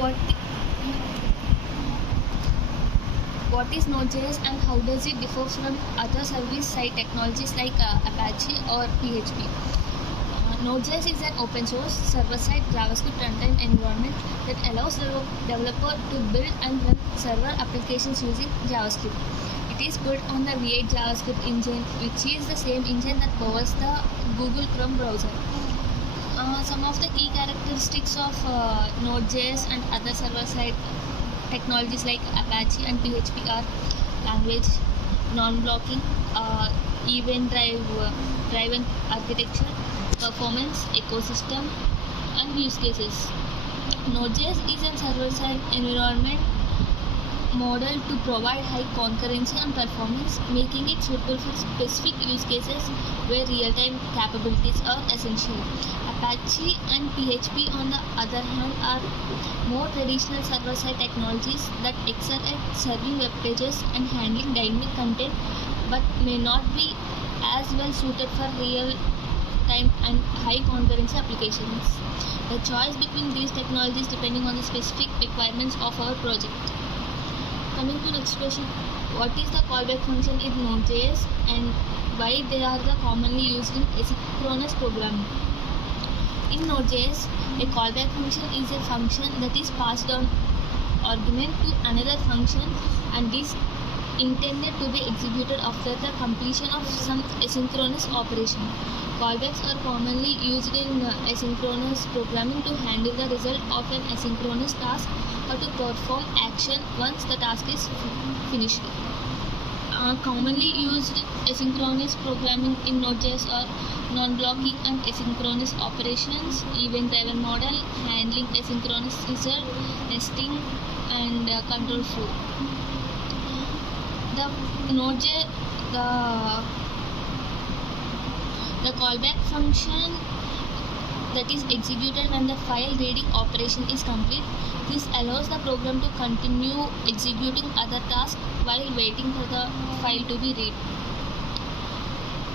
What what is Node.js and how does it differ from other server-side technologies like Apache or PHP? Node.js is an open source server-side JavaScript runtime environment that allows the developer to build and run server applications using JavaScript. It is built on the V8 JavaScript engine, which is the same engine that powers the Google Chrome browser. Some of the key characteristics of Node.js and other server-side technologies like Apache and PHP are language, non-blocking, event-driven architecture, performance, ecosystem, and use cases. Node.js is a server-side environment model to provide high concurrency and performance, making it suitable for specific use cases where real-time capabilities are essential. Apache and PHP, on the other hand, are more traditional server-side technologies that excel at serving web pages and handling dynamic content, but may not be as well suited for real-time and high concurrency applications. The choice between these technologies depending on the specific requirements of our project. Coming to next question, what is the callback function in Node.js and why they are commonly used in asynchronous programming? In Node.js, a callback function is a function that is passed on argument to another function and is intended to be executed after the completion of some asynchronous operation. Callbacks are commonly used in asynchronous programming to handle the result of an asynchronous task or to perform action once the task is finished. Commonly used asynchronous programming in Node.js are non-blocking and asynchronous operations, event-driven model, handling asynchronous result, nesting, and control flow. The callback function that is executed when the file reading operation is complete. This allows the program to continue executing other tasks while waiting for the file to be read.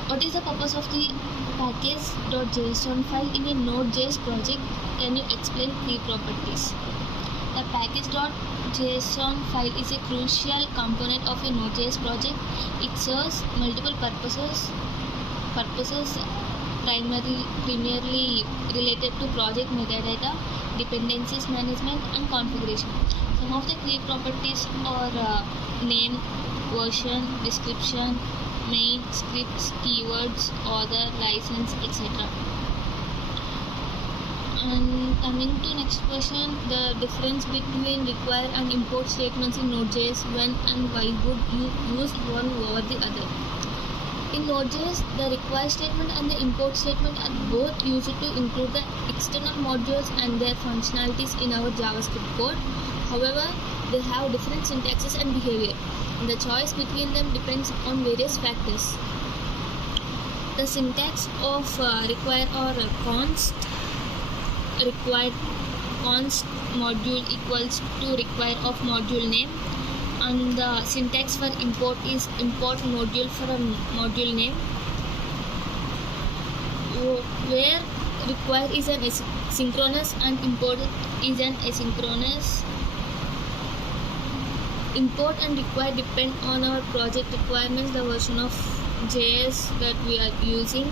What is the purpose of the package.json file in a Node.js project? Can you explain key properties? The package.json file is a crucial component of a Node.js project. It serves multiple purposes primarily related to project metadata, dependencies management, and configuration. Some of the key properties are name, version, description, main, scripts, keywords, author, license, etc. And coming to next question, the difference between require and import statements in Node.js. When and why would you use one over the other? In Node.js, the require statement and the import statement are both used to include the external modules and their functionalities in our JavaScript code. However, they have different syntaxes and behavior. The choice between them depends on various factors. The syntax of require or const module equals to require of module name, and the syntax for import is import module for a module name, where require is an synchronous and import is an asynchronous. Import and require depend on our project requirements, the version of JS that we are using.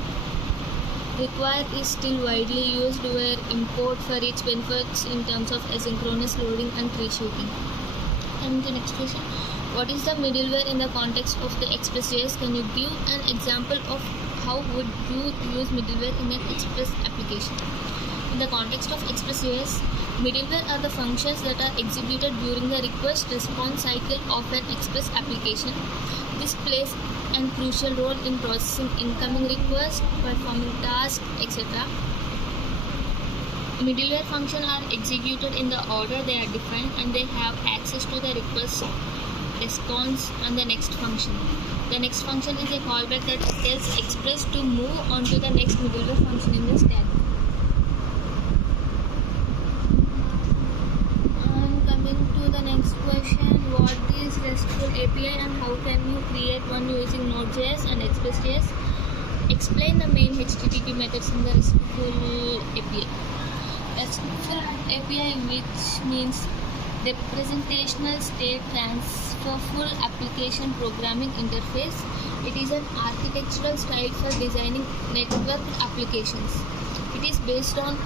Require is still widely used, where import for its benefits in terms of asynchronous loading and pre-shooting. Coming to next question, what is the middleware in the context of the Express.js? Can you give an example of how would you use middleware in an Express application? In the context of Express.js, middleware are the functions that are executed during the request-response cycle of an Express application. This plays a crucial role in processing incoming requests, performing tasks, etc. Middleware functions are executed in the order they are defined, and they have access to the request, response, and the next function. The next function is a callback that tells Express to move on to the next middleware function in the stack. And coming to the next question, what is RESTful API and how can you create one using Node.js and Express.js? Explain the main HTTP methods in the RESTful API. RESTful API, which means representational state transferable application programming interface. It is an architectural style for designing network applications. It is based on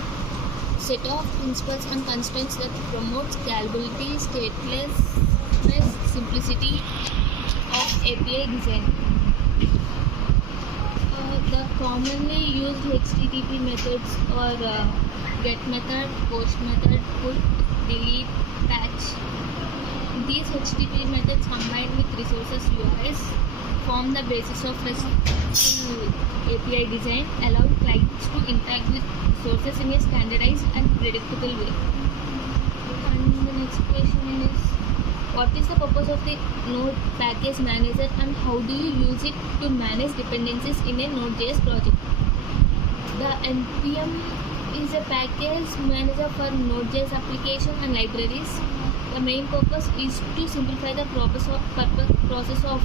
set of principles and constraints that promote scalability, statelessness, simplicity of API design. The commonly used HTTP methods are get method, post method, put, delete, patch. These HTTP methods combined with resources URIs form the basis of RESTful API design, allowing clients to interact with sources in a standardized and predictable way. And the next question is, what is the purpose of the Node Package Manager and how do you use it to manage dependencies in a Node.js project? The NPM is a package manager for Node.js application and libraries. The main purpose is to simplify the process of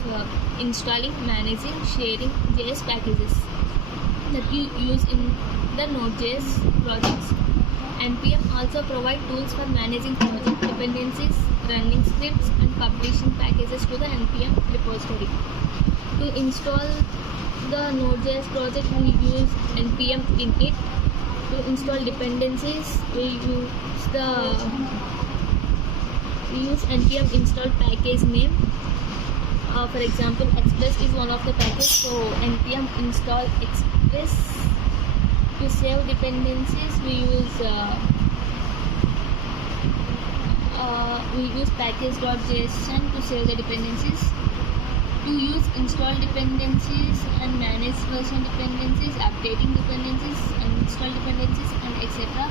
installing, managing, sharing JS packages that you use in the Node.js projects. NPM also provides tools for managing project dependencies, running scripts, and publishing packages to the NPM repository. To install the Node.js project, we use NPM init. To install dependencies, we use npm install package name. For example, Express is one of the packages, so npm install Express. To save dependencies, we use package.json to save the dependencies. To use install dependencies and manage version dependencies, updating dependencies, uninstall dependencies, and etc.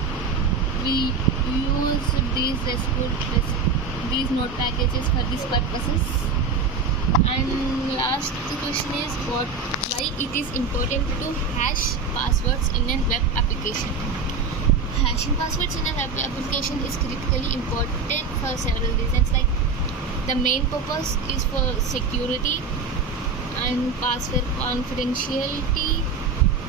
We use these node packages for these purposes. And last question is why it is important to hash passwords in a web application. Hashing passwords in a web application is critically important for several reasons. Like, the main purpose is for security and password confidentiality,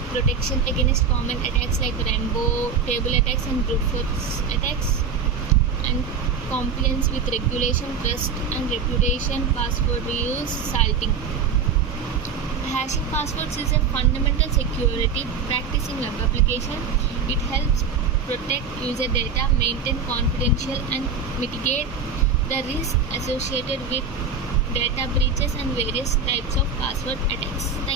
protection against common attacks like rainbow table attacks and brute force attacks, and compliance with regulation, trust and reputation, password reuse, salting. Hashing passwords is a fundamental security practice in web application. It helps protect user data, maintain confidential and mitigate the risk associated with data breaches and various types of password attacks. Thank you.